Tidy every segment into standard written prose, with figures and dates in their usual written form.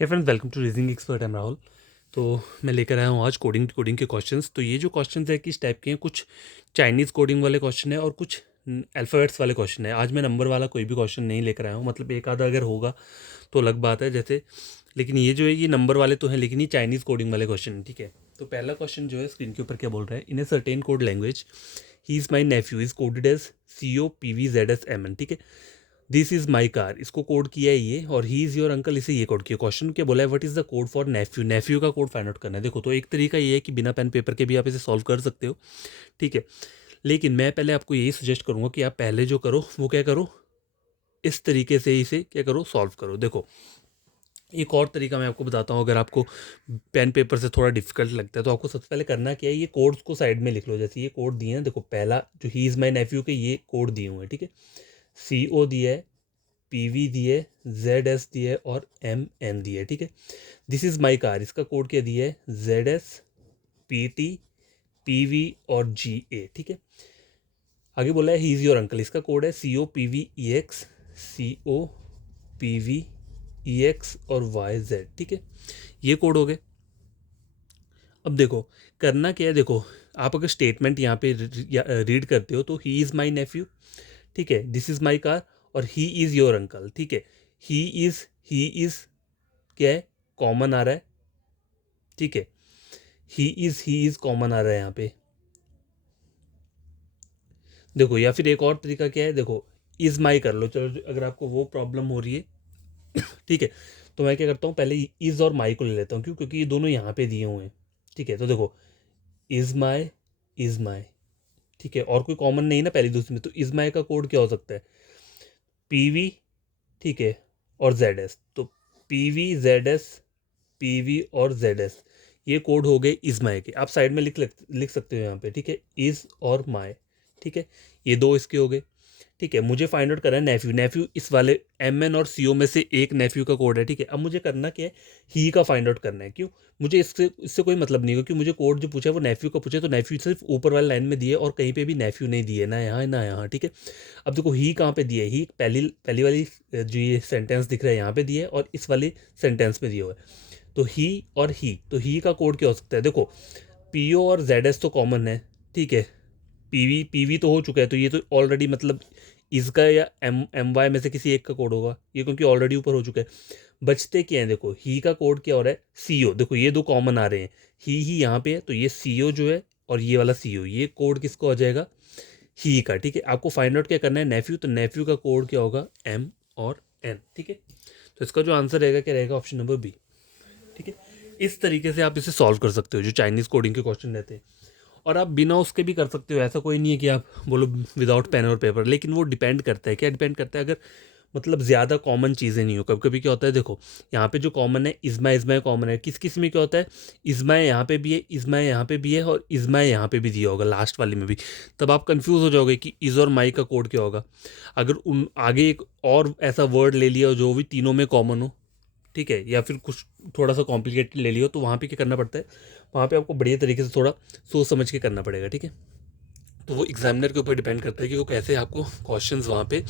Hey friends, welcome to reasoning expert. Am Rahul. तो मैं लेकर आया हूँ आज कोडिंग के क्वेश्चंस। तो ये जो क्वेश्चंस है किस टाइप के हैं, कुछ चाइनीज़ कोडिंग वाले क्वेश्चन है और कुछ अल्फ़ाबेट्स वाले क्वेश्चन है। आज मैं नंबर वाला कोई भी क्वेश्चन नहीं लेकर आया हूँ, मतलब एक आधा अगर होगा तो अलग बात है जैसे, लेकिन ये जो है ये नंबर वाले तो हैं, लेकिन ये चाइनीज़ कोडिंग वाले क्वेश्चन है। ठीक है, तो पहला क्वेश्चन जो है स्क्रीन के ऊपर क्या बोल रहा है, in a certain code language he is my nephew is coded as COPVZSMN। ठीक है, दिस इज माई कार, इसको कोड किया है ये, और ही इज़ योर अंकल, इसे ये कोड किया। क्वेश्चन क्या बोला है, what is the code for nephew, nephew का कोड फाइंड आउट करना है। देखो, तो एक तरीका ये है कि बिना पेन पेपर के भी आप इसे सॉल्व कर सकते हो। ठीक है, लेकिन मैं पहले आपको यही सजेस्ट करूंगा कि आप पहले जो करो वो क्या करो, इस तरीके से इसे क्या करो, सॉल्व करो। देखो, एक और तरीका मैं आपको बताता हूँ, अगर आपको पेन पेपर से थोड़ा डिफिकल्ट लगता है तो आपको सबसे पहले करना क्या है, ये कोड्स को साइड में लिख लो। जैसे ये कोड दिए हैं, देखो पहला जो ही इज़ माई नेफ्यू के ये कोड दिए हुए हैं। ठीक है, CO दिया है, PV दिए, ZS दिए और MN दिए। ठीक है, दिस इज़ माई कार, इसका कोड क्या दिया है, ZS PT PV और GA। ठीक है, आगे बोला है ही इज़ योर अंकल, इसका कोड है COPVEX, COPVEX और YZ। ठीक है, ये कोड हो गए। अब देखो करना क्या है, देखो आप अगर स्टेटमेंट यहाँ पे रीड करते हो तो ही इज़ माई नेफ्यू, ठीक है, दिस इज़ माई कार और ही इज़ योर अंकल। ठीक है, ही इज़ क्या है, कॉमन आ रहा है। ठीक है, ही इज़ कॉमन आ रहा है यहाँ पे। देखो, या फिर एक और तरीका क्या है, देखो इज़ माई कर लो, चलो अगर आपको वो प्रॉब्लम हो रही है ठीक है, तो मैं क्या करता हूँ, पहले इज़ और माई को ले लेता हूँ। क्यों? क्योंकि ये दोनों यहाँ पे दिए हुए हैं। ठीक है, तो देखो इज़ माई, ठीक है, और कोई कॉमन नहीं ना पहली दूसरी में, तो इज़ माई का कोड क्या हो सकता है, PV, ठीक है, और ZS। तो PV ZS, PV और ZS, ये कोड हो गए इज़ माई के। आप साइड में लिख सकते हो यहाँ पे। ठीक है, इज़ और माई। ठीक है, ये दो इसके हो गए। ठीक है, मुझे फाइंड आउट करना है नेफ्यू, नेफ्यू इस वाले MN और CO में से एक नेफ्यू का कोड है। ठीक है, अब मुझे करना क्या है, ही का फाइंड आउट करना है। क्यों? मुझे इससे कोई मतलब नहीं है, क्योंकि मुझे कोड जो पूछा है वो नेफ्यू का पूछे, तो नेफ्यू सिर्फ ऊपर वाली लाइन में दिए और कहीं पे भी नेफ्यू नहीं दिए, ना यहाँ ना यहाँ। ठीक है, अब देखो ही कहाँ पे दिए, ही पहली पहली वाली जो ये सेंटेंस दिख रहा है यहाँ पे दिए है, और इस वाली सेंटेंस में दिया हुआ है। तो ही और ही, तो ही का कोड क्या हो सकता है, देखो PO और ZS तो कॉमन है। ठीक है, PV तो हो चुका है, तो ये तो ऑलरेडी मतलब इसका या MY में से किसी एक का कोड होगा ये, क्योंकि ऑलरेडी ऊपर हो चुका है। बचते क्या है, देखो ही का कोड क्या हो रहा है, CO। देखो ये दो कॉमन आ रहे हैं, ही यहाँ पे है, तो ये CO जो है और ये वाला CO, ये कोड किसको आ जाएगा, ही का। ठीक है, आपको फाइंड आउट क्या करना है, नेफ्यू, तो नेफ्यू का कोड क्या होगा, M और N। ठीक है, तो इसका जो आंसर रहेगा क्या रहेगा, ऑप्शन नंबर B। ठीक है, इस तरीके से आप इसे सॉल्व कर सकते हो जो चाइनीज़ कोडिंग के क्वेश्चन रहते हैं। और आप बिना उसके भी कर सकते हो, ऐसा कोई नहीं है कि आप बोलो विदाउट पेन और पेपर, लेकिन वो डिपेंड करता है, क्या डिपेंड करता है, अगर मतलब ज़्यादा कॉमन चीज़ें नहीं हो। कभी कभी क्या होता है, देखो यहाँ पे जो कॉमन है इज़मा कॉमन है, किस किस में क्या होता है, इज़मा यहाँ पे भी है, इज़मा यहाँ पे भी है, और इज़मा यहाँ पे भी दिया होगा लास्ट वाले में भी। तब आप कंफ्यूज हो जाओगे कि इज़ और माई का कोड क्या होगा। अगर उन आगे एक और ऐसा वर्ड ले लिया जो भी तीनों में कॉमन हो, ठीक है, या फिर कुछ थोड़ा सा कॉम्प्लिकेटेड ले लियो, तो वहाँ पे क्या करना पड़ता है, वहाँ पे आपको बढ़िया तरीके से थोड़ा सोच समझ के करना पड़ेगा। ठीक है, तो वो एग्जामिनर के ऊपर डिपेंड करता है कि वो कैसे आपको क्वेश्चंस वहाँ पे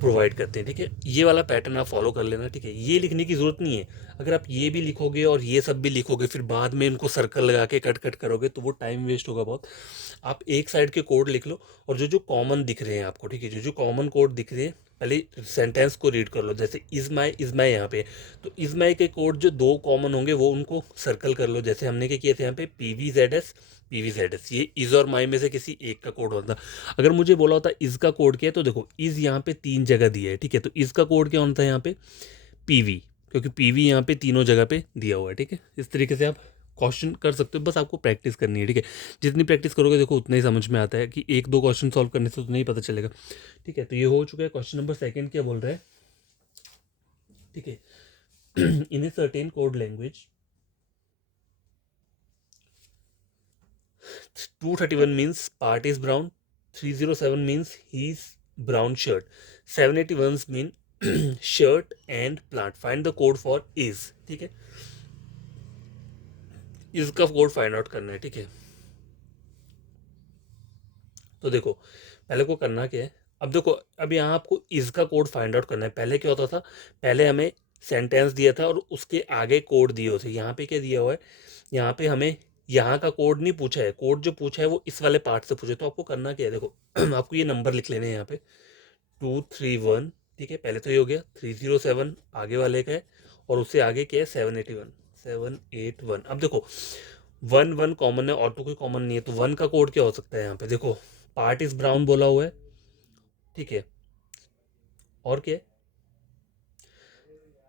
प्रोवाइड करते हैं। ठीक है, ये वाला पैटर्न आप फॉलो कर लेना। ठीक है, ये लिखने की ज़रूरत नहीं है। अगर आप ये भी लिखोगे और ये सब भी लिखोगे, फिर बाद में इनको सर्कल लगा के कट कट करोगे, तो वो टाइम वेस्ट होगा बहुत। आप एक साइड के कोड लिख लो, और जो जो कॉमन दिख रहे हैं आपको, ठीक है, जो जो कॉमन कोड दिख रहे हैं, पहले सेंटेंस को रीड कर लो। जैसे इज़ माई यहाँ पे, तो इज़ माई के कोड जो दो कॉमन होंगे वो उनको सर्कल कर लो। जैसे हमने क्या किया था यहाँ पे, PV ZS, ये इज़ और माई में से किसी एक का कोड होता। अगर मुझे बोला होता इज़ का कोड क्या है, तो देखो इज़ यहाँ पे 3 जगह दिया है। ठीक है, तो इज़ का कोड क्या होता है यहाँ पे, PV, क्योंकि PV यहाँ पे तीनों जगह पे दिया हुआ है। ठीक है, इस तरीके से आप क्वेश्चन कर सकते हो, बस आपको प्रैक्टिस करनी है। ठीक है, जितनी प्रैक्टिस करोगे देखो उतना ही समझ में आता है, कि एक दो क्वेश्चन सॉल्व करने से उतना ही पता चलेगा। ठीक है, तो ये हो चुका है। क्वेश्चन नंबर सेकंड क्या बोल रहा है, ठीक है, in a certain code language 231 means part is brown, 307 means he's brown shirt, 781 mean shirt and plant, find the code for is। ठीक है, इसका कोड फाइंड आउट करना है। ठीक है, तो देखो पहले को करना क्या है, अब देखो अब यहाँ आपको इज का कोड फाइंड आउट करना है। पहले क्या होता था, पहले हमें सेंटेंस दिया था और उसके आगे कोड दिए हुए थे। यहाँ पे क्या दिया हुआ है, यहाँ पे हमें यहाँ का कोड नहीं पूछा है, कोड जो पूछा है वो इस वाले पार्ट से पूछे। तो आपको करना क्या है, देखो आपको ये नंबर लिख लेने हैं यहाँ पे 231, ठीक है, पहले तो ये हो गया 307 आगे वाले का है, और उससे आगे क्या है 781। अब देखो 1 1 कॉमन है और तो कोई कॉमन नहीं है, तो 1 का कोड क्या हो सकता है यहाँ पे, देखो पार्ट इज ब्राउन बोला हुआ है, ठीक है, और क्या है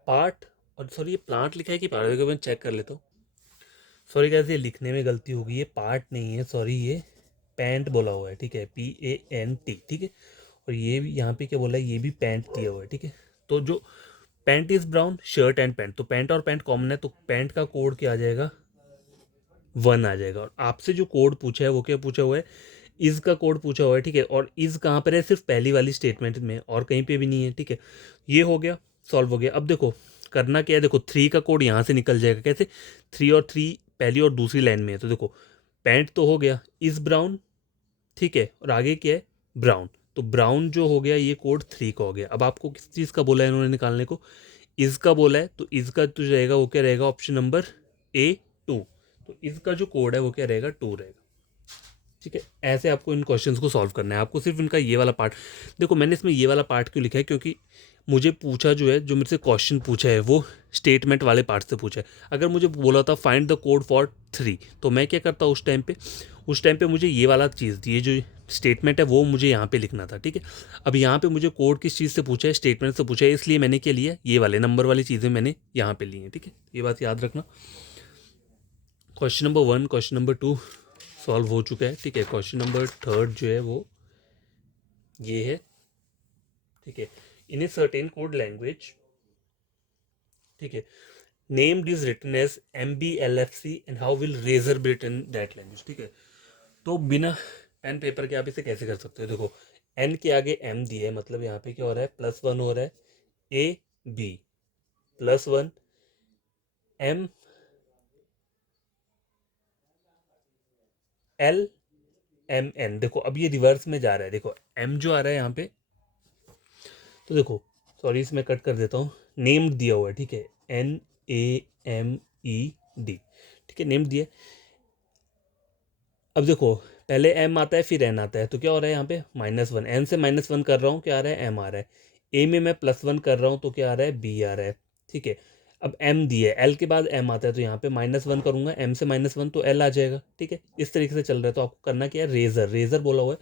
पार्ट, और सॉरी ये प्लांट लिखा है कि पार्ट, मैं चेक कर लेता हूँ। सॉरी कैसे ये लिखने में गलती होगी, ये पार्ट नहीं है, सॉरी ये पैंट बोला हुआ है, ठीक है, PANT, ठीक है, और ये भी यहाँ पे क्या बोला है, ये भी पैंट दिया हुआ है, ठीक है। तो जो pant is brown, shirt and pant, तो पैंट और पैंट कॉमन है, तो पैंट का कोड क्या आ जाएगा 1 आ जाएगा। और आपसे जो कोड पूछा है वो क्या पूछा हुआ है, इज का कोड पूछा हुआ है, ठीक है, और इज कहाँ पर है, सिर्फ पहली वाली स्टेटमेंट में, और कहीं पे भी नहीं है, ठीक है। ये हो गया, सॉल्व हो गया। अब देखो करना क्या है, देखो 3 का कोड यहाँ से निकल जाएगा, कैसे 3 और 3 पहली और दूसरी लाइन में है, तो देखो पैंट तो हो गया इज ब्राउन, ठीक है, और आगे क्या है ब्राउन, तो ब्राउन जो हो गया ये कोड 3 का हो गया। अब आपको किस चीज़ का बोला है इन्होंने निकालने को, इज का बोला है, तो इज का तो रहेगा वो क्या रहेगा, ऑप्शन नंबर A 2, तो इज का जो कोड है वो क्या रहेगा 2 रहेगा, ठीक है। ऐसे आपको इन क्वेश्चंस को सॉल्व करना है, आपको सिर्फ इनका ये वाला पार्ट, देखो मैंने इसमें ये वाला पार्ट क्यों लिखा है, क्योंकि मुझे पूछा जो है, जो मेरे से क्वेश्चन पूछा है वो स्टेटमेंट वाले पार्ट से पूछा है। अगर मुझे बोला था फाइंड द कोड फॉर 3, तो मैं क्या करता उस टाइम पे मुझे ये वाला चीज़ दी, ये जो स्टेटमेंट है वो मुझे यहाँ पे लिखना था, ठीक है। अब यहाँ पे मुझे कोड किस चीज़ से पूछा है, स्टेटमेंट से पूछा है, इसलिए मैंने क्या लिया, ये वाले नंबर वाली चीज़ें मैंने यहाँ पे ली हैं, ठीक है, ये बात याद रखना। Question number 1, question number 2 solve हो चुका है, ठीक है। क्वेश्चन नंबर 3 जो है वो ये है, ठीक है, in a certain code language, ठीक है, named is written as MBLFC and how will razor be written that language, ठीक है। तो बिना पेन पेपर के आप इसे कैसे कर सकते हो, देखो एन के आगे M दिया है, मतलब यहाँ पे क्या हो रहा है +1 हो रहा है, AB +1 MLMN, देखो अब ये रिवर्स में जा रहा है, देखो M जो आ रहा है यहाँ पे, तो देखो सॉरी इसमें कट कर देता हूँ, नेम्ड दिया हुआ है, ठीक है, NAMED, ठीक है, नेम्ड दिया है। अब देखो पहले M आता है फिर N आता है, तो क्या हो रहा है यहाँ पे -1, N से -1 कर रहा हूँ, क्या आ रहा है M आ रहा है, A में मैं +1 कर रहा हूँ तो क्या आ रहा है B आ रहा है, ठीक है। अब M दिया है, L के बाद M आता है, तो यहाँ पे -1 करूँगा, M से -1 तो L आ जाएगा, ठीक है, इस तरीके से चल रहा है। तो आपको करना क्या है, रेजर रेजर बोला हुआ है,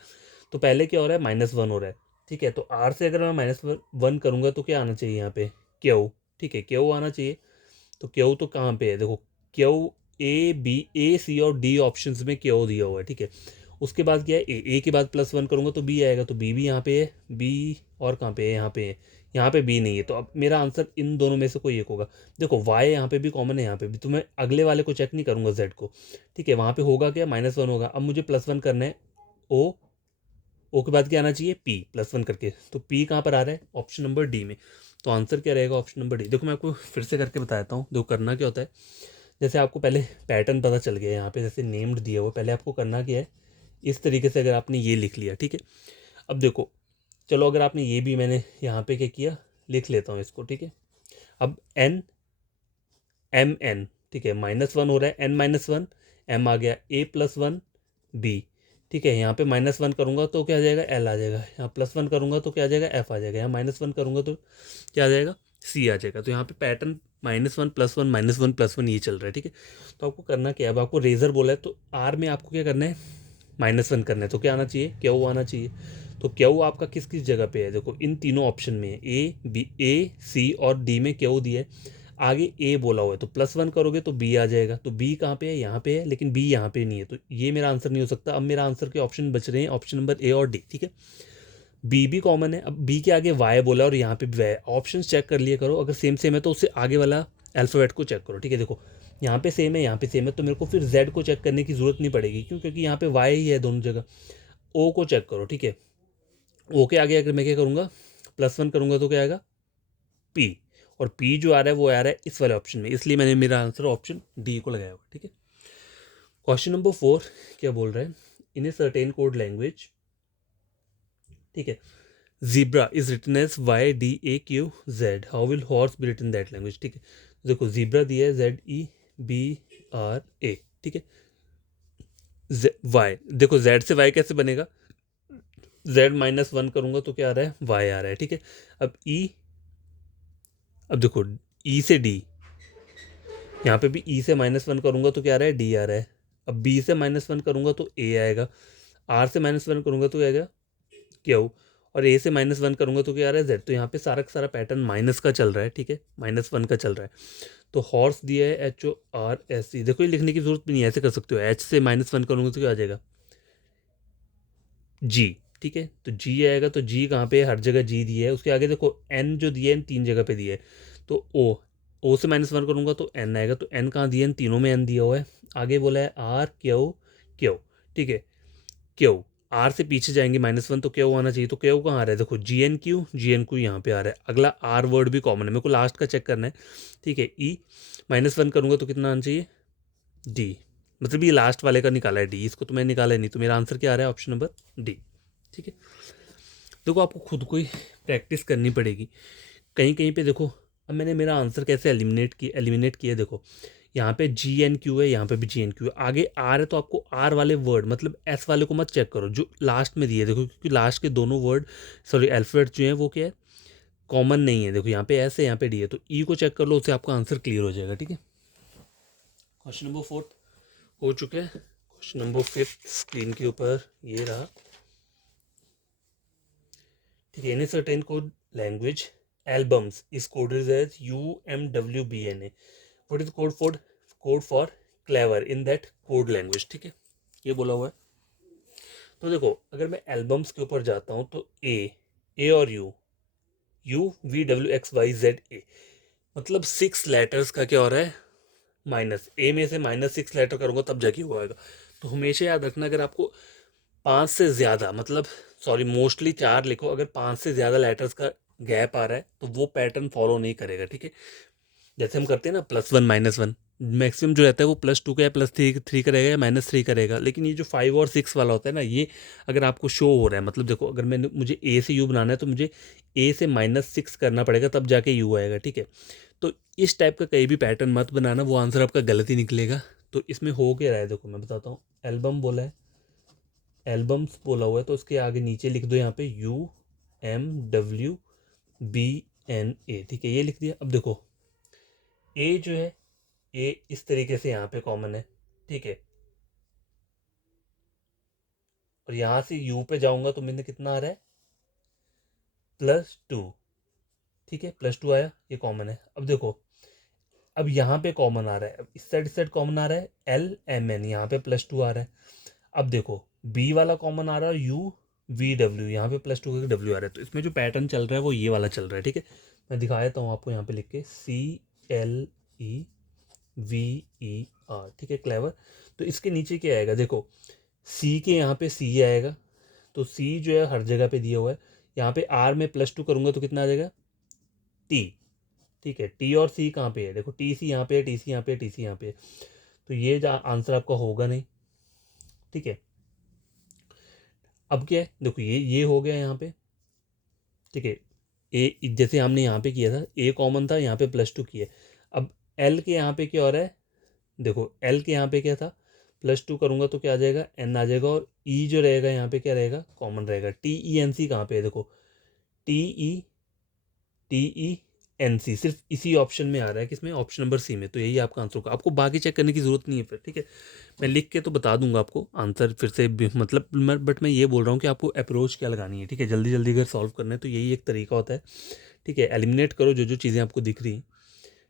तो पहले क्या हो रहा है -1 हो रहा है, ठीक है, तो R से अगर मैं -1 करूँगा तो क्या आना चाहिए यहाँ पे Q, ठीक है, Q आना चाहिए। तो Q तो कहाँ पे है, देखो Q A C और D ऑप्शंस में Q दिया हुआ है, ठीक है। उसके बाद क्या है A के बाद +1 करूँगा तो B आएगा, तो B भी यहाँ पे है, B और कहाँ पे है, यहाँ पे है, यहाँ पे B नहीं है, तो अब मेरा आंसर इन दोनों में से कोई एक होगा। देखो Y यहाँ पे भी कॉमन है, यहाँ पे भी, तो मैं अगले वाले को चेक नहीं करूँगा Z को, ठीक है, वहाँ पे होगा क्या -1 होगा। अब मुझे +1 करना है O के बाद क्या आना चाहिए P +1 करके, तो P कहाँ पर आ रहा है ऑप्शन नंबर D में, तो आंसर क्या रहेगा ऑप्शन नंबर D। देखो मैं आपको फिर से करके बताता हूँ, देखो करना क्या होता है, जैसे आपको पहले पैटर्न पता चल गया यहाँ पे, जैसे नेम्ड दिया हुआ, पहले आपको करना क्या है, इस तरीके से अगर आपने ये लिख लिया, ठीक है। अब देखो चलो अगर आपने ये भी, मैंने यहाँ पे क्या किया, लिख लेता हूँ इसको, ठीक है। अब NMN, ठीक है, -1 हो रहा है, N-1 M आ गया, A+1 B, ठीक है, यहाँ पे -1 करूँगा तो क्या आ जाएगा L आ जाएगा, यहाँ +1 करूँगा तो क्या आ जाएगा F आ जाएगा, यहाँ -1 करूँगा तो क्या आ जाएगा C आ जाएगा। तो यहाँ पे पैटर्न -1 +1 -1 +1 ये चल रहा है, ठीक है। तो आपको करना क्या है, अब आपको रेजर बोला है तो R में आपको क्या करना है -1 करना है, तो क्या आना चाहिए Q आना चाहिए। तो Q आपका किस किस जगह पे है, देखो इन तीनों ऑप्शन में A C और D में Q दिया है, आगे A बोला हुआ है, तो +1 करोगे तो B आ जाएगा, तो B कहाँ पे है, यहाँ पे है, लेकिन B यहाँ पे नहीं है, तो ये मेरा आंसर नहीं हो सकता। अब मेरा आंसर के ऑप्शन बच रहे हैं ऑप्शन नंबर A और D, ठीक है। B भी कॉमन है, अब B के आगे Y बोला और यहाँ पे भी Y, ऑप्शन चेक कर लिया करो, अगर सेम सेम है तो उससे आगे वाला अल्फ़ाबेट को चेक करो, ठीक है। देखो यहाँ पे सेम है, यहाँ पे सेम है, तो मेरे को फिर Z को चेक करने की ज़रूरत नहीं पड़ेगी, क्यों, क्योंकि यहाँ पे Y ही है दोनों जगह। O को चेक करो, ठीक है, O के आगे अगर मैं क्या करूँगा +1 करूँगा तो क्या आएगा P, और P जो आ रहा है वो आ रहा है इस वाले ऑप्शन में, इसलिए मैंने मेरा आंसर ऑप्शन D को लगाया हुआ, ठीक है। क्वेश्चन नंबर 4 क्या बोल रहा है, in a certain code language, ठीक है, zebra is written as YDAQZ, how will horse be written that language, ठीक है। देखो जीब्रा दिया है ZEBRA, ठीक है। वाई, देखो जेड से वाई कैसे बनेगा, Z-1 करूंगा तो क्या आ रहा है, वाई आ रहा है, ठीक है। अब ई, अब देखो ई से डी, यहाँ पे भी ई से -1 करूंगा तो क्या आ रहा है, डी आ रहा है। अब बी से -1 करूंगा तो ए आएगा, आर से -1 करूंगा तो क्या आएगा, क्यू, और ए से -1 करूंगा तो क्या आ रहा है, जेड। तो यहाँ पे सारा का सारा पैटर्न माइनस का चल रहा है, ठीक है, -1 का चल रहा है। तो हॉर्स दिया है HORSE, देखो ये लिखने की जरूरत भी नहीं है, ऐसे कर सकते हो, एच से -1 करूंगा तो क्या आ जाएगा, जी, ठीक है। तो जी आएगा, तो जी कहाँ पे, हर जगह जी दिया है। उसके आगे देखो एन जो दिया है, तीन जगह पे दिया है। तो ओ से -1 करूंगा तो एन आएगा, तो एन कहाँ दिया है, तीनों में एन दिया हुआ है। आगे बोला है आर क्यू क्यू, ठीक है, क्यू, आर से पीछे जाएंगे -1 तो क्यू आना चाहिए, तो क्यू कहाँ आ रहा है, देखो जी एन क्यू यहाँ पे आ रहा है। अगला आर वर्ड भी कॉमन है, मेरे को लास्ट का चेक करना है, ठीक है। ई -1 करूंगा तो कितना आना चाहिए, डी, मतलब ये लास्ट वाले का निकाला है डी, इसको तो मैं निकाला ही नहीं, तो मेरा आंसर क्या आ रहा है, ऑप्शन नंबर डी, ठीक है। देखो आपको खुद को ही प्रैक्टिस करनी पड़ेगी, कहीं कहीं पे देखो। अब मैंने मेरा आंसर कैसे एलिमिनेट किया, देखो यहाँ पे GNQ है, यहाँ पे भी GNQ है, आगे आर है, तो आपको आर वाले वर्ड मतलब एस वाले को मत चेक करो जो लास्ट में दिए, देखो क्योंकि लास्ट के दोनों वर्ड, सॉरी अल्फाबेट जो है वो क्या है, कॉमन नहीं है। देखो यहाँ पे एस है, यहाँ पे डी है, तो ई को चेक कर लो, उससे आपका आंसर क्लियर हो जाएगा, ठीक है। क्वेश्चन नंबर 4 हो चुके हैं। क्वेश्चन नंबर 5 स्क्रीन के ऊपर ये रहा, ठीक है। In certain code language albums is coded as UMWBNA, what is code for clever in that code language, ठीक है, ये बोला हुआ है। तो देखो अगर मैं एल्बम्स के ऊपर जाता हूँ तो ए और UVWXYZA, मतलब 6 लेटर्स का क्या हो रहा है, माइनस, ए में से -6 लेटर करूंगा तब जाके वो आएगा। तो हमेशा याद रखना, अगर आपको 5 से ज़्यादा, मतलब सॉरी मोस्टली 4 लिखो, अगर 5 से ज़्यादा लेटर्स का गैप आ रहा है तो वो पैटर्न फॉलो नहीं करेगा, ठीक है। जैसे हम करते हैं ना +1 -1, मैक्सिमम जो रहता है वो +2 का या +3 का रहेगा या -3 का रहेगा। लेकिन ये जो 5 और 6 वाला होता है ना, ये अगर आपको शो हो रहा है, मतलब देखो अगर मुझे ए से यू बनाना है तो मुझे ए से -6 करना पड़ेगा तब जाके यू आएगा, ठीक है। तो इस टाइप का कहीं भी पैटर्न मत बनाना, वो आंसर आपका गलत ही निकलेगा। तो इसमें हो क्या रहा है, देखो मैं बताता हूँ। एल्बम बोला है, एल्बम्स बोला हुआ है, तो उसके आगे नीचे लिख दो यहाँ पे UMWBNA, ठीक है, ये लिख दिया। अब देखो ए जो है, ए इस तरीके से यहाँ पे कॉमन है, ठीक है, और यहाँ से यू पे जाऊंगा तो मैंने कितना आ रहा है, +2, ठीक है, +2 आया, ये कॉमन है। अब देखो अब यहाँ पे कॉमन आ रहा है, अब इस साइड कॉमन आ रहा है LMN, यहाँ पे +2 आ रहा है। अब देखो बी वाला कॉमन आ रहा है, UVW, यहाँ पे +2 का W आ रहा है। तो इसमें जो पैटर्न चल रहा है वो ये वाला चल रहा है, ठीक है। मैं दिखा देता हूँ आपको, यहाँ पे लिख के CLEVER, ठीक है, क्लेवर। तो इसके नीचे क्या आएगा, देखो सी के यहाँ पे सी आएगा, तो सी जो है हर जगह पे दिया हुआ है। यहाँ पे आर में +2 करूंगा तो कितना आ जाएगा, टी, ठीक है। टी और सी कहाँ पे है, देखो टी सी यहाँ पे है, टी सी यहाँ पे है, टी सी यहाँ पे है। तो ये आंसर आपका होगा नहीं, ठीक है। अब क्या है, देखो ये हो गया यहाँ पे, ठीक है। ए जैसे हमने यहाँ पे किया था, ए कॉमन था, यहाँ पे +2 किया। अब एल के यहाँ पे क्या हो रहा है, देखो एल के यहाँ पे क्या था, +2 करूंगा तो क्या आ जाएगा, एन आ जाएगा, और ई जो रहेगा यहाँ पे क्या रहेगा, कॉमन रहेगा। TENC कहाँ पे है, देखो TENC सिर्फ इसी ऑप्शन में आ रहा है, किसमें, ऑप्शन नंबर सी में। तो यही आपका आंसर होगा, आपको बाकी चेक करने की जरूरत नहीं है फिर, ठीक है। मैं लिख के तो बता दूंगा आपको आंसर फिर से मतलब बट मैं ये बोल रहा हूँ कि आपको अप्रोच क्या लगानी है, ठीक है। जल्दी जल्दी अगर सॉल्व करना है तो यही एक तरीका होता है, ठीक है। एलिमिनेट करो जो जो चीज़ें आपको दिख रही हैं,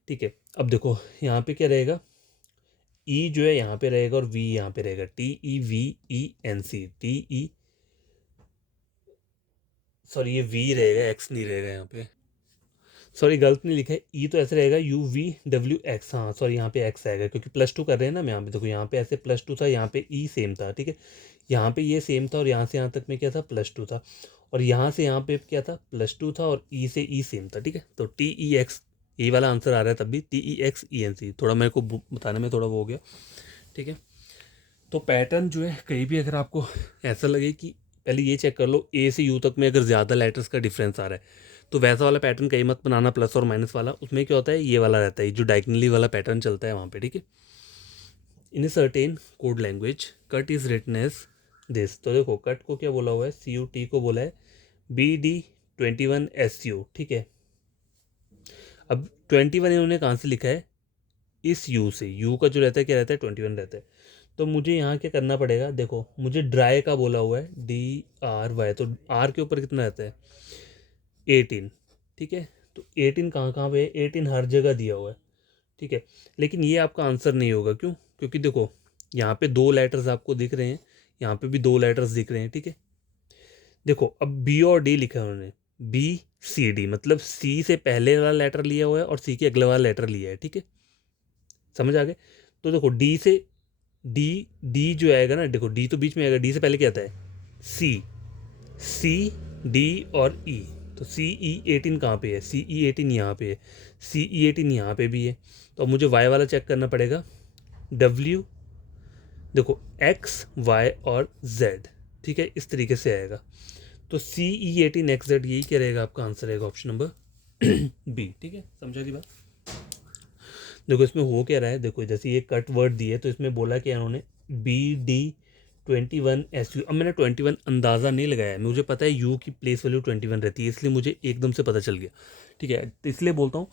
ठीक है। अब देखो यहाँ पे क्या रहेगा, ई जो है यहाँ पे रहेगा और वी यहाँ पे रहेगा, TEVENC, TE, सॉरी ये वी रहेगा, एक्स नहीं रहेगा यहाँ पे, सॉरी गलत नहीं लिखा है, ई तो ऐसे रहेगा UVWX, हाँ सॉरी यहाँ पे एक्स आएगा क्योंकि +2 कर रहे हैं ना। मैं यहाँ पे देखो, यहाँ पे ऐसे +2 था, यहाँ पे ई सेम था, ठीक है। यहाँ पे ये सेम था और यहाँ से यहाँ तक में क्या था, +2 था, और यहाँ से यहाँ पे क्या था, +2 था, और ई से ई सेम था, ठीक है। तो TEX, ये वाला आंसर आ रहा है तब भी, TEXENC, थोड़ा मेरे को बताने में थोड़ा वो हो गया, ठीक है। तो पैटर्न जो है कहीं भी अगर आपको ऐसा लगे कि पहले ये चेक कर लो ए से यू तक में अगर ज़्यादा लेटर्स का डिफरेंस आ रहा है तो वैसा वाला पैटर्न कहीं मत बनाना प्लस और माइनस वाला, उसमें क्या होता है ये वाला रहता है जो डायगनली वाला पैटर्न चलता है वहाँ पे, ठीक है। In a certain code language cut is written as this. तो देखो कट को क्या बोला हुआ है, सी यू टी को बोला है BD21SU, ठीक है। अब 21 इन्होंने कहाँ से लिखा है, इस यू से, यू का जो रहता है क्या रहता है 21 रहता है। तो मुझे यहाँ क्या करना पड़ेगा, देखो मुझे ड्राई का बोला हुआ है DRY, तो आर के ऊपर कितना रहता है 18, ठीक है। तो 18 कहाँ कहाँ पे है, 18 हर जगह दिया हुआ है, ठीक है। लेकिन ये आपका आंसर नहीं होगा, क्यों, क्योंकि देखो यहाँ पे 2 लेटर्स आपको दिख रहे हैं, यहाँ पे भी 2 लेटर्स दिख रहे हैं, ठीक है। देखो अब बी और डी लिखा है उन्होंने, BCD, मतलब सी से पहले वाला लेटर लिया हुआ है और सी के अगले वाला लेटर लिया है, ठीक है। समझ आ गए। तो देखो डी से डी डी जो आएगा ना, देखो डी तो बीच में आएगा, डी से पहले क्या आता है सी, D और E। तो CE18 कहाँ पे है, CE18 यहाँ पे है, CE18 यहाँ पे भी है। तो अब मुझे Y वाला चेक करना पड़ेगा, W, देखो X, Y और Z, ठीक है, इस तरीके से आएगा। तो CE18XZ यही क्या रहेगा आपका आंसर रहेगा, ऑप्शन नंबर B, ठीक है। समझा की बात। देखो इसमें हो क्या रहा है, देखो जैसे ये कट वर्ड दिए तो इसमें बोला क्या इन्होंने BD21SU। अब मैंने 21 अंदाज़ा नहीं लगाया, मुझे पता है यू की प्लेस वैल्यू 21 रहती है, इसलिए मुझे एकदम से पता चल गया, ठीक है। तो इसलिए बोलता हूँ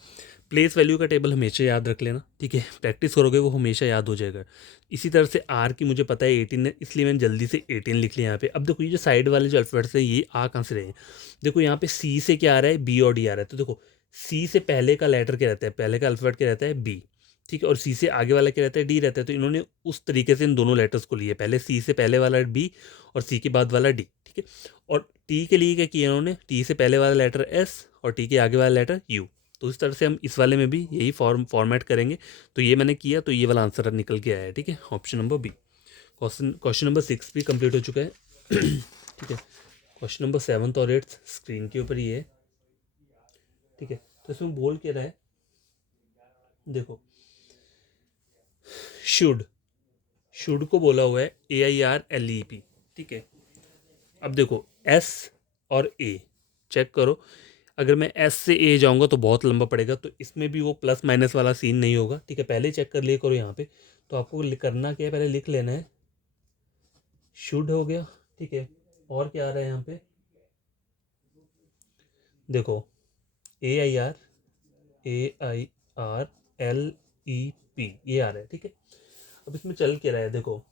प्लेस वैल्यू का टेबल हमेशा याद रख लेना, ठीक है, प्रैक्टिस करोगे वो हमेशा याद हो जाएगा। इसी तरह से आर की मुझे पता है 18 है, इसलिए मैंने जल्दी से 18 लिख लिया यहाँ पे। अब देखो ये जो साइड वाले जो अल्फाबेट्स हैं ये आ कहाँ से रहे हैं, देखो यहाँ पे सी से क्या आ रहा है, बी और डी आ रहा है। तो देखो सी से पहले का लेटर क्या रहता है, पहले का अल्फाबेट क्या रहता है बी, ठीक है, और सी से आगे वाला क्या रहता है डी रहता है। तो इन्होंने उस तरीके से इन दोनों लेटर्स को लिए, पहले सी से पहले वाला बी और सी के बाद वाला डी, ठीक है। और टी के लिए क्या किया इन्होंने, टी से पहले वाला लेटर एस और टी के आगे वाला लेटर यू। तो इस तरह से हम इस वाले में भी यही फॉर्मेट करेंगे। तो ये मैंने किया, तो ये वाला आंसर निकल के आया है, ठीक है, option number B. Question number 6 भी कंप्लीट हो चुका है ठीक है। क्वेश्चन नंबर 7 और 8 स्क्रीन के ऊपर ही है, ठीक है। तो इसमें बोल क्या रहा है, देखो शुड को बोला हुआ है AIRLEP, ठीक है। अब देखो एस और ए चेक करो, अगर मैं एस से ए जाऊंगा तो बहुत लंबा पड़ेगा, तो इसमें भी वो प्लस माइनस वाला सीन नहीं होगा, ठीक है। पहले ही चेक कर लिया करो यहाँ पे। तो आपको करना क्या है, पहले लिख लेना है, शुड हो गया, ठीक है। और क्या आ रहा है यहाँ पे, देखो AIRLEP ये आ रहा है, ठीक है। अब इसमें चल क्या रहा है, देखो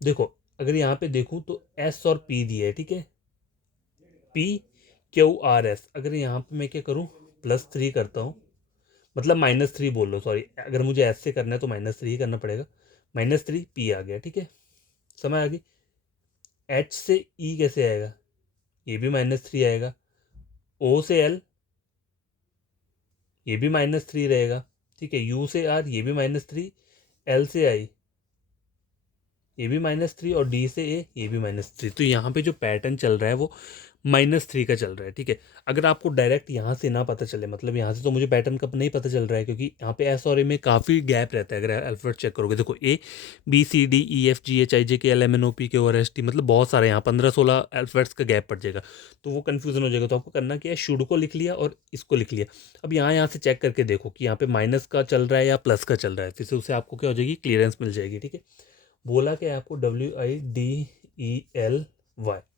देखो अगर यहाँ पे देखूँ तो एस और पी दिया है, ठीक है, PQRS। अगर यहाँ पे मैं क्या करूँ, +3 करता हूँ, मतलब -3 बोल लो, सॉरी, अगर मुझे एस से करना है तो -3 ही करना पड़ेगा। -3 पी आ गया, ठीक है, समझ आ गई। एच से ई कैसे आएगा, ये भी -3 आएगा। ओ से एल ये भी -3 रहेगा, ठीक है। यू से आर ये भी -3, एल से आई ये भी -3 और डी से ए ये भी -3। तो यहाँ पे जो पैटर्न चल रहा है वो -3 का चल रहा है, ठीक है। अगर आपको डायरेक्ट यहाँ से ना पता चले, मतलब यहाँ से तो मुझे पैटर्न कब नहीं पता चल रहा है, क्योंकि यहाँ पे एस और ए में काफ़ी गैप रहता है। अगर अल्फाबेट चेक करोगे, देखो ABCDEFGHIJKLMNOPQRST, मतलब बहुत सारे यहाँ 15-16 अल्फाबेट्स का गैप पड़ जाएगा, तो वो कन्फ्यूजन हो जाएगा। तो आपको करना क्या है, शुड को लिख लिया और इसको लिख लिया। अब यहाँ से चेक करके देखो कि यहाँ पे माइनस का चल रहा है या प्लस का चल रहा है, फिर से उससे आपको क्या हो जाएगी, क्लियरेंस मिल जाएगी, ठीक है। बोला क्या है आपको, WIDELY,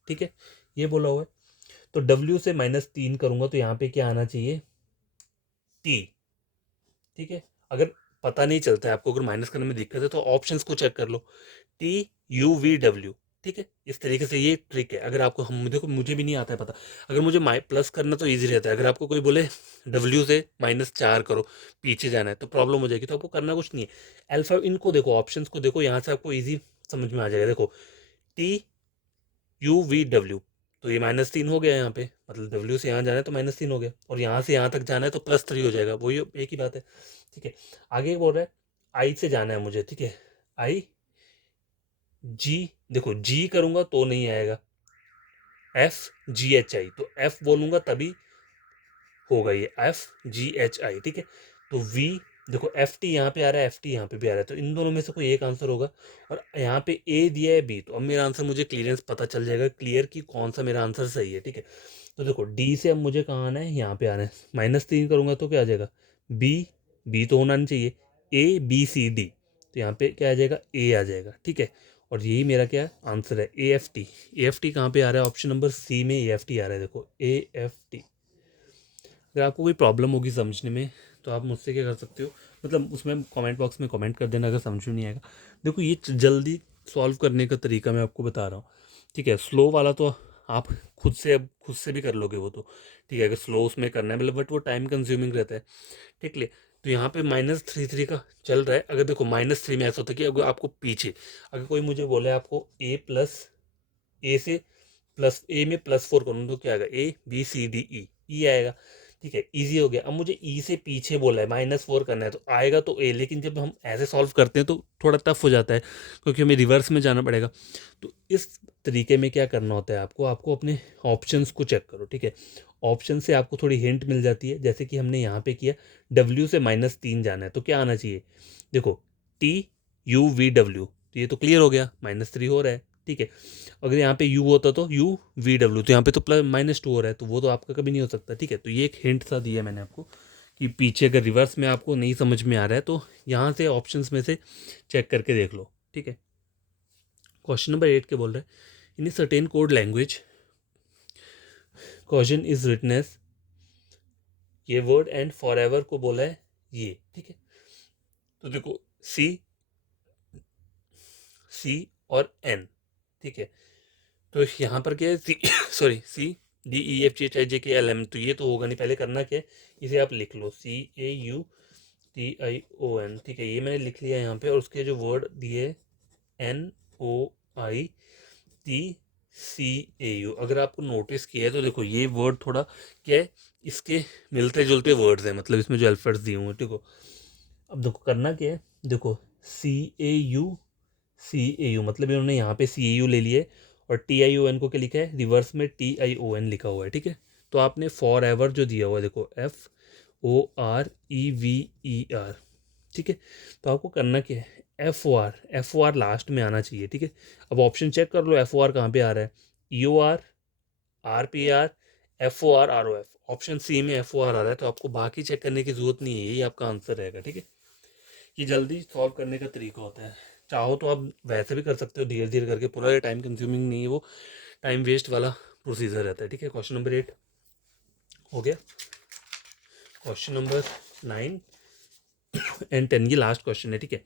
ठीक है, ये बोला हुआ है। तो W से -3 करूंगा तो यहाँ पे क्या आना चाहिए, T, ठीक है। अगर पता नहीं चलता है आपको, अगर माइनस करने में दिक्कत है तो ऑप्शंस को चेक कर लो, TUVW, ठीक है। इस तरीके से ये ट्रिक है। अगर आपको, हम देखो मुझे भी नहीं आता है पता, अगर मुझे प्लस करना तो ईजी रहता है। अगर आपको कोई बोले W से -4 करो, पीछे जाना है, तो प्रॉब्लम हो जाएगी। तो आपको करना कुछ नहीं है, अल्फा इनको देखो, ऑप्शंस को देखो, यहाँ से आपको ईजी समझ में आ जाएगा। देखो TUVW, तो ये -3 हो गया यहाँ पे, मतलब W से यहाँ जाना है तो -3 हो गया, और यहाँ से यहाँ तक जाना है तो +3 हो जाएगा, वही एक ही बात है, ठीक है। आगे बोल रहा है आई से जाना है मुझे, ठीक है, IG, देखो जी करूंगा तो नहीं आएगा, FGHI, तो F बोलूंगा तभी होगा ये FGHI, ठीक है। तो देखो एफ टी यहाँ पे आ रहा है, एफ टी यहाँ पे भी आ रहा है, तो इन दोनों में से कोई एक आंसर होगा। और यहाँ पे ए दिया है बी, तो अब मेरा आंसर मुझे क्लियरेंस पता चल जाएगा क्लियर कि कौन सा मेरा आंसर सही है। ठीक है, तो देखो डी से अब मुझे कहाँ आना है, यहाँ पे आना है। -3 करूँगा तो क्या आ जाएगा, बी, बी तो होना नहीं चाहिए, ए बी सी डी, तो यहाँ पे क्या आ जाएगा, ए आ जाएगा। ठीक है, और यही मेरा क्या आंसर है, A F T. A F T कहाँ पे आ रहा है, ऑप्शन नंबर सी में ए एफ टी आ रहा है। देखो ए एफ टी। अगर आपको कोई प्रॉब्लम होगी समझने में तो आप मुझसे क्या कर सकते हो, मतलब उसमें कमेंट बॉक्स में कमेंट कर देना अगर समझ में नहीं आएगा। देखो ये जल्दी सॉल्व करने का तरीका मैं आपको बता रहा हूँ। ठीक है, स्लो वाला तो आप खुद से भी कर लोगे वो तो। ठीक है, अगर स्लो उसमें करना है मतलब, बट वो टाइम कंज्यूमिंग रहता है। ठीक है, तो यहाँ पे -3 का चल रहा है। अगर देखो -3 में ऐसा होता है कि अगर आपको पीछे, अगर कोई मुझे बोले आपको ए से प्लस ए में +4 करूँ तो क्या आएगा, ए बी सी डी ई, ई आएगा। ठीक है, इजी हो गया। अब मुझे ई से पीछे बोला है, -4 करना है, तो आएगा तो ए, लेकिन जब हम ऐसे सॉल्व करते हैं तो थोड़ा टफ हो जाता है क्योंकि हमें रिवर्स में जाना पड़ेगा। तो इस तरीके में क्या करना होता है आपको, आपको अपने ऑप्शंस को चेक करो। ठीक है, ऑप्शन से आपको थोड़ी हिंट मिल जाती है, जैसे कि हमने यहाँ पे किया डब्ल्यू से -3 जाना है तो क्या आना चाहिए, देखो टी यू वी डब्ल्यू, तो ये तो क्लियर हो गया, -3 हो रहा है। ठीक है, अगर यहाँ पे u होता तो u वी डब्ल्यू, तो यहाँ पे तो -2 हो रहा है, तो वो तो आपका कभी नहीं हो सकता। ठीक है, तो ये एक हिंट सा दिया मैंने आपको कि पीछे अगर रिवर्स में आपको नहीं समझ में आ रहा है तो यहाँ से ऑप्शंस में से चेक करके देख लो। ठीक है, क्वेश्चन नंबर 8 के बोल रहे हैं, in a certain code language question is written as, ये वर्ड एंड फॉर एवर को बोला है ये। ठीक है, तो देखो सी, सी और एन। ठीक है, तो यहाँ पर क्या है, C sorry, C D E F G H I J K L M, तो ये तो होगा नहीं। पहले करना क्या है, इसे आप लिख लो, CAUTION। ठीक है, ये मैंने लिख लिया यहाँ पे, और उसके जो वर्ड दिए NOITCAU, अगर आपको नोटिस किया है तो देखो ये वर्ड थोड़ा क्या है, इसके मिलते जुलते वर्ड्स हैं, मतलब इसमें जो अल्फाबेट्स दिए हुए हैं। देखो अब देखो करना क्या है, देखो CAU मतलब इन्होंने यहाँ पे CAU ले लिए, और TION को क्या लिखा है, रिवर्स में TION लिखा हुआ है। ठीक है, तो आपने फॉर एवर जो दिया हुआ है, देखो FOREVER। ठीक है, तो आपको करना क्या है, एफ ओ आर लास्ट में आना चाहिए। ठीक है, अब ऑप्शन चेक कर लो, FOR कहाँ पे आ रहा है, EOR, RPR, FOR, ROF, option C में FOR आ रहा है, तो आपको बाकी चेक करने की जरूरत नहीं है, यही आपका आंसर रहेगा। ठीक है, ये जल्दी सॉल्व करने का तरीका होता है। चाहो तो आप वैसे भी कर सकते हो धीरे धीरे करके, पूरा टाइम कंज्यूमिंग नहीं है वो, टाइम वेस्ट वाला प्रोसीजर रहता है। ठीक है, क्वेश्चन नंबर 8 हो गया। क्वेश्चन नंबर 9 एंड 10, ये लास्ट क्वेश्चन है। ठीक है,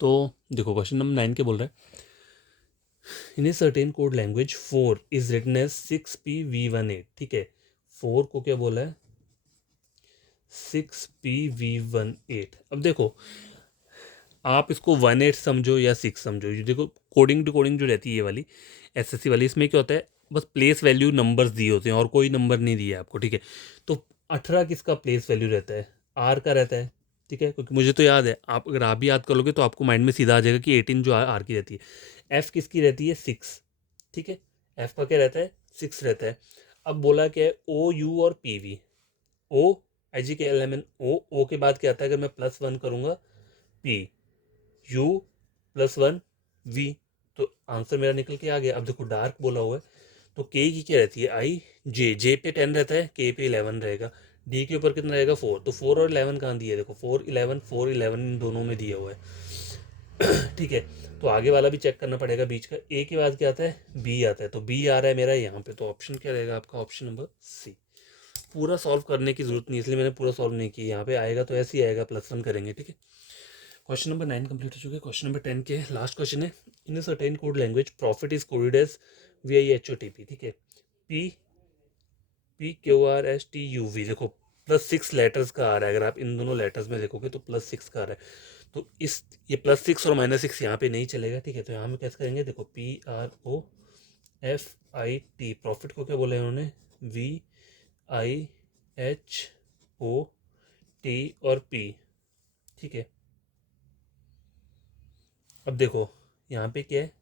तो देखो क्वेश्चन नंबर 9 के बोल रहा है, in a certain code language 4 is written as 6PV18। ठीक है, 4 को क्या बोला है, 6PV18। अब देखो आप इसको 18 समझो या 6 समझो, ये देखो कोडिंग टू कोडिंग जो रहती है ये वाली SSC वाली, इसमें क्या होता है, बस प्लेस वैल्यू नंबर्स दिए होते हैं और कोई नंबर नहीं दिया आपको। ठीक है, तो 18 किसका प्लेस वैल्यू रहता है, आर का रहता है। ठीक है, क्योंकि मुझे तो याद है, आप अगर आप भी याद कर लोगे तो आपको माइंड में सीधा आ जाएगा कि 18 जो आर की रहती है। एफ किसकी रहती है, 6। ठीक है, एफ का क्या रहता है, 6 रहता है। अब बोला क्या है, OU और PV, ओ IGKLMN, ओ के बाद क्या आता है, अगर मैं +1 करूँगा P, U +1 V, तो आंसर मेरा निकल के आ गया। अब देखो डार्क बोला हुआ है, तो के की क्या रहती है, जे पे 10 रहता है, के पे 11 रहेगा, डी के ऊपर कितना रहेगा, 4, तो 4 और 11 कहाँ दिया है, देखो 4 11 इन दोनों में दिया हुआ है। ठीक है, तो आगे वाला भी चेक करना पड़ेगा, बीच का ए के बाद क्या आता है, बी आता है, तो बी आ रहा है मेरा यहाँ पे, तो ऑप्शन क्या रहेगा आपका, ऑप्शन नंबर सी। पूरा सॉल्व करने की जरूरत नहीं, इसलिए मैंने पूरा सॉल्व नहीं किया, यहाँ पे आएगा तो ऐसे ही आएगा, +1 करेंगे। ठीक है, क्वेश्चन नंबर 9 कंप्लीट हो चुके हैं। क्वेश्चन नंबर 10 के लास्ट क्वेश्चन है, in a certain code language profit is coded as VIHOTP। ठीक है, PQRSTUV, देखो +6 लेटर्स का आ रहा है, अगर आप इन दोनों लेटर्स में देखोगे तो +6 का आ रहा है, तो इस ये +6 और -6 यहाँ पे नहीं चलेगा। ठीक है, तो यहाँ में कैसे करेंगे, देखो PROFIT, प्रॉफिट को क्या बोला है उन्होंने, VIHOT और P। ठीक है, अब देखो यहाँ पे क्या है,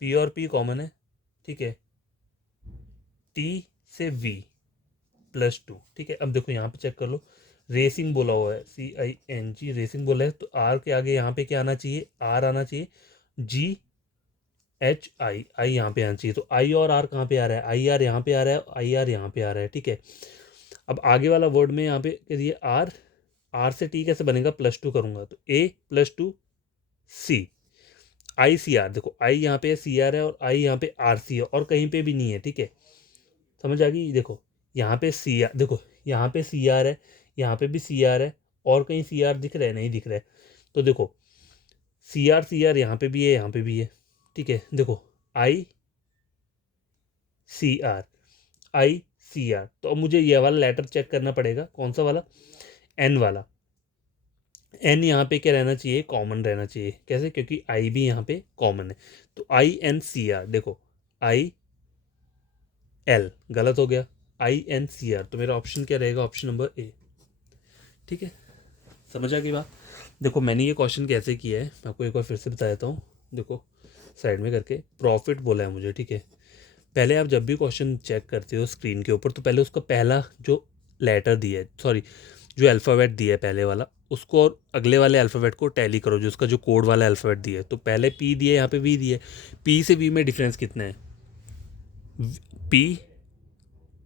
P और P कॉमन है। ठीक है, T से V +2। ठीक है, अब देखो यहाँ पे चेक कर लो, रेसिंग बोला हुआ है, CING रेसिंग बोला है, तो आर के आगे यहाँ पे क्या आना चाहिए, आर आना चाहिए, GHI, आई यहाँ पे आना चाहिए। तो आई और आर कहाँ पे आ रहा है, आई आर यहाँ पे आ रहा है, आई आर यहाँ पे आ रहा है, ठीक है। अब आगे वाला वर्ड में यहाँ पे कह दिए आर, आर से टी कैसे बनेगा, +2 करूंगा तो A+2C, ICR, देखो आई यहाँ पे CR है और आई यहाँ पे RC है और कहीं पे भी नहीं है, ठीक है, समझ आ गई। देखो यहाँ पे CR, देखो यहाँ पे CR है, यहाँ पे भी CR है, और कहीं CR दिख रहा है, नहीं दिख रहा है। तो देखो CR यहाँ पे भी है, यहाँ पे भी है, ठीक है। देखो ICR, ICR, तो अब मुझे ये वाला लेटर चेक करना पड़ेगा, कौन सा वाला, N वाला। N यहाँ पे क्या रहना चाहिए, कॉमन रहना चाहिए, कैसे, क्योंकि I भी यहाँ पे कॉमन है। तो INCR, देखो IL गलत हो गया, INCR, तो मेरा ऑप्शन क्या रहेगा, ऑप्शन नंबर A, ठीक है। समझ आ गई बात। देखो मैंने ये क्वेश्चन कैसे किया है, मैं आपको एक बार फिर से बता देता हूँ। देखो साइड में करके प्रॉफिट बोला है मुझे, ठीक है। पहले आप जब भी क्वेश्चन चेक करते हो स्क्रीन के ऊपर, तो पहले उसका पहला जो लेटर दिया है, सॉरी जो अल्फ़ाबेट दिया है पहले वाला, उसको और अगले वाले अल्फ़ाबेट को टैली करो, जो उसका जो कोड वाला अल्फ़ाबेट दिया है। तो पहले P दिया है, यहाँ पे V दिया है, P से V में डिफरेंस कितना है,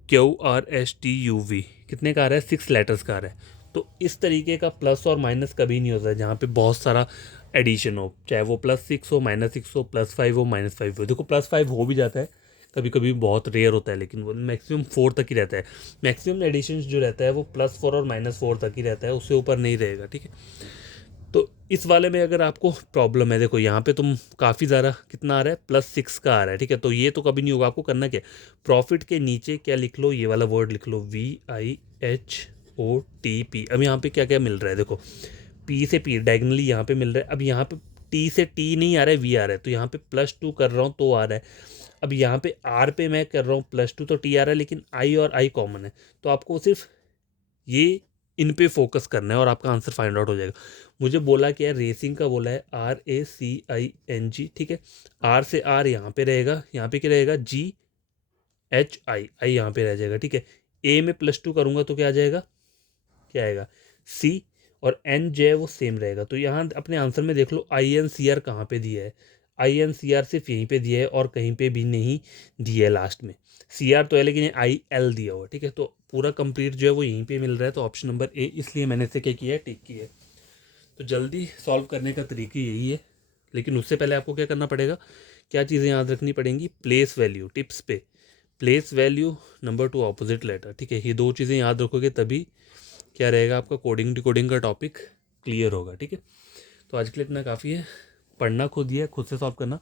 PQRSTUV कितने का आ रहा है, 6 लेटर्स का आ रहा है। तो इस तरीके का प्लस और माइनस कभी नहीं होता है जहाँ पे बहुत सारा एडिशन हो, चाहे वो +6 हो, -6 हो, +5 हो, -5 हो। देखो +5 हो भी जाता है कभी कभी, बहुत रेयर होता है, लेकिन वो मैक्सिमम 4 तक ही रहता है। मैक्सिमम एडिशन जो रहता है वो +4 और -4 तक ही रहता है, उससे ऊपर नहीं रहेगा, ठीक है। तो इस वाले में अगर आपको प्रॉब्लम है, देखो यहाँ पे तुम काफ़ी ज़्यादा कितना आ रहा है, +6 का आ रहा है, ठीक है। तो ये तो कभी नहीं होगा, आपको करना क्या, प्रॉफिट के नीचे क्या लिख लो, ये वाला वर्ड लिख लो, VIHOTP। अब यहाँ पे क्या क्या मिल रहा है, देखो P से P डायगनली यहाँ पे मिल रहा है। अब यहाँ पे T से T नहीं आ रहा है, V आ रहा है, तो यहाँ पे +2 कर रहा हूँ तो आ रहा है। अब यहाँ पे R पे मैं कर रहा हूँ +2 तो T आ रहा है, लेकिन I और I कॉमन है, तो आपको सिर्फ ये इन पे फोकस करना है और आपका आंसर फाइंड आउट हो जाएगा। मुझे बोला क्या है, रेसिंग का बोला है, RACING, ठीक है। R से R यहाँ पे रहेगा, यहाँ पे क्या रहेगा, GHI, आई यहाँ पे रह जाएगा, ठीक है। A में +2 करूँगा तो क्या आ जाएगा, क्या आएगा, C, और N जो है वो सेम रहेगा। तो यहाँ अपने आंसर में देख लो INCR कहाँ पे दिया है, INCR सिर्फ यहीं पे दिया है और कहीं पे भी नहीं दिया है लास्ट में। CR तो है लेकिन IL दिया हुआ, ठीक है। तो पूरा कंप्लीट जो है वो यहीं पे मिल रहा है, तो ऑप्शन नंबर A, इसलिए मैंने इसे क्या किया है, टिक किया है। तो जल्दी सॉल्व करने का तरीका यही है, लेकिन उससे पहले आपको क्या करना पड़ेगा, क्या चीज़ें याद रखनी पड़ेंगी, प्लेस वैल्यू, टिप्स पे place value, number 2 opposite letter, ठीक है। ये 2 चीज़ें याद रखोगे तभी क्या रहेगा, आपका कोडिंग डिकोडिंग का टॉपिक क्लियर होगा, ठीक है। तो आज के लिए इतना काफ़ी है, पढ़ना खुद ही है, खुद से सॉल्व करना।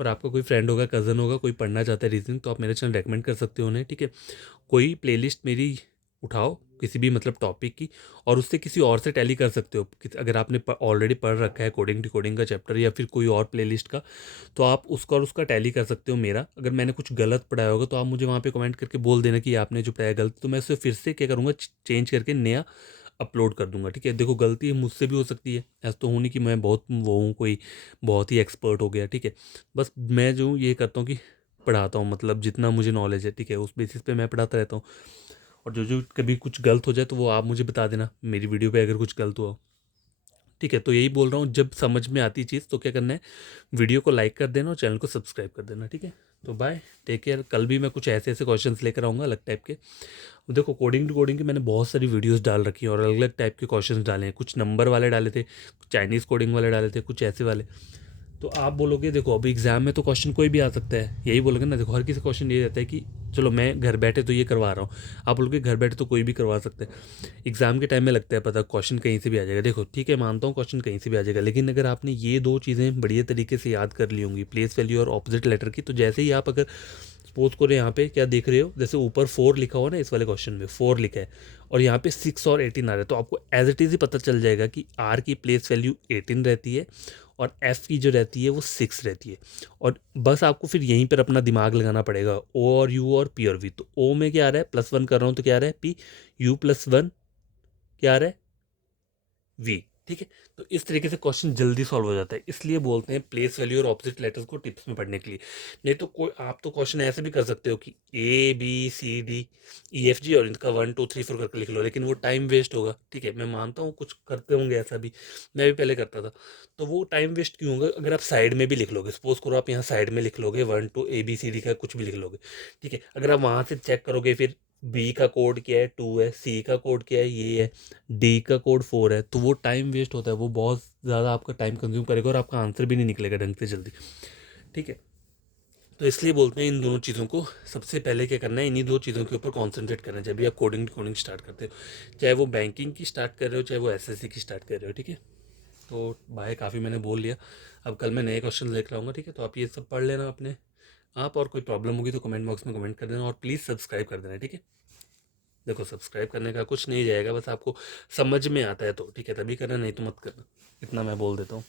और आपका कोई फ्रेंड होगा, कज़न होगा, कोई पढ़ना चाहता है रीजनिंग, तो आप मेरे चैनल रेकमेंड कर सकते हो उन्हें, ठीक है। कोई प्लेलिस्ट मेरी उठाओ किसी भी मतलब टॉपिक की, और उससे किसी और से टैली कर सकते हो। अगर आपने ऑलरेडी पढ़ रखा है कोडिंग डिकोडिंग का चैप्टर या फिर कोई और प्लेलिस्ट का, तो आप उसका और उसका टैली कर सकते हो मेरा। अगर मैंने कुछ गलत पढ़ाया होगा तो आप मुझे वहाँ पे कमेंट करके बोल देना कि आपने जो पढ़ाया गलत, तो मैं उसे फिर से क्या करूँगा, चेंज करके नया अपलोड कर दूंगा, ठीक है। देखो गलती मुझसे भी हो सकती है, ऐसा तो हो नहीं कि मैं बहुत वो हूँ, कोई बहुत ही एक्सपर्ट हो गया, ठीक है। बस मैं जो ये करता हूँ कि पढ़ाता हूँ, मतलब जितना मुझे नॉलेज है, ठीक है, उस बेसिस पे मैं पढ़ाता रहता हूँ। और जो जो कभी कुछ गलत हो जाए तो वो आप मुझे बता देना मेरी वीडियो पे अगर कुछ गलत हुआ, ठीक है। तो यही बोल रहा हूँ, जब समझ में आती चीज़ तो क्या करना है, वीडियो को लाइक कर देना और चैनल को सब्सक्राइब कर देना, ठीक है। तो बाय, टेक केयर। कल भी मैं कुछ ऐसे ऐसे क्वेश्चंस लेकर आऊँगा अलग टाइप के। देखो कोडिंग टू कोडिंग की मैंने बहुत सारी वीडियोस डाल रखी हैं और अलग अलग टाइप के क्वेश्चंस डाले हैं, कुछ नंबर वाले डाले थे, कुछ चाइनीज़ कोडिंग वाले डाले थे, कुछ ऐसे वाले। तो आप बोलोगे देखो अभी एग्ज़ाम में तो क्वेश्चन कोई भी आ सकता है, यही बोलोगे ना, देखो हर किसी क्वेश्चन ये रहता है कि चलो मैं घर बैठे तो ये करवा रहा हूँ, आप बोलोगे घर बैठे तो कोई भी करवा सकता है। एग्ज़ाम के टाइम में लगता है पता क्वेश्चन कहीं से भी आ जाएगा, देखो ठीक है मानता हूँ क्वेश्चन कहीं से भी आ जाएगा, लेकिन अगर आपने ये 2 चीज़ें बढ़िया तरीके से याद कर ली होंगी, प्लेस वैल्यू और ऑपोजिट लेटर की, तो जैसे ही आप अगर सपोज करो यहाँ पे क्या देख रहे हो, जैसे ऊपर 4 लिखा हुआ ना, इस वाले क्वेश्चन में 4 लिखा है और यहाँ पे 6 और 18 आ रहा है, तो आपको एज इट इज़ ही पता चल जाएगा कि आर की प्लेस वैल्यू 18 रहती है और एफ की जो रहती है वो 6 रहती है। और बस आपको फिर यहीं पर अपना दिमाग लगाना पड़ेगा, ओ और यू और पी और वी। तो ओ में क्या आ रहा है, +1 कर रहा हूँ तो क्या आ रहा है P, U +1 क्या आ रहा है V, ठीक है। तो इस तरीके से क्वेश्चन जल्दी सॉल्व हो जाता है, इसलिए बोलते हैं प्लेस वैल्यू और ऑपोजिट लेटर्स को टिप्स में पढ़ने के लिए। नहीं तो कोई आप तो क्वेश्चन ऐसे भी कर सकते हो कि ABCDEFG और इनका 1 2 3 4 करके लिख लो, लेकिन वो टाइम वेस्ट होगा। ठीक है, मैं मानता हूँ कुछ करते होंगे ऐसा भी, मैं भी पहले करता था। तो वो टाइम वेस्ट क्यों होगा अगर आप साइड में भी लिख लोगे। सपोज करो आप यहाँ साइड में लिख लोगे 1 2 ABCD का कुछ भी लिख लोगे। ठीक है, अगर आप वहाँ से चेक करोगे फिर बी का कोड क्या है 2 है, सी का कोड क्या है ये है, डी का कोड 4 है, तो वो टाइम वेस्ट होता है, वो बहुत ज़्यादा आपका टाइम कंज्यूम करेगा और आपका आंसर भी नहीं निकलेगा ढंग से जल्दी। ठीक है, तो इसलिए बोलते हैं इन दोनों चीज़ों को सबसे पहले क्या करना है, इन्हीं दो चीज़ों के ऊपर कॉन्सेंट्रेट करना है जब भी आप कोडिंग स्टार्ट करते हो, चाहे वो बैंकिंग की स्टार्ट कर रहे हो चाहे वो एसएससी की स्टार्ट कर रहे हो। ठीक है, तो भाई काफ़ी मैंने बोल लिया, अब कल मैं नए क्वेश्चन लेकर आऊँगा। ठीक है, तो आप ये सब पढ़ लेना अपने आप, और कोई प्रॉब्लम होगी तो कमेंट बॉक्स में कमेंट कर देना, और प्लीज़ सब्सक्राइब कर देना। ठीक है, देखो सब्सक्राइब करने का कुछ नहीं जाएगा, बस आपको समझ में आता है तो ठीक है तभी करना, नहीं तो मत करना, इतना मैं बोल देता हूँ।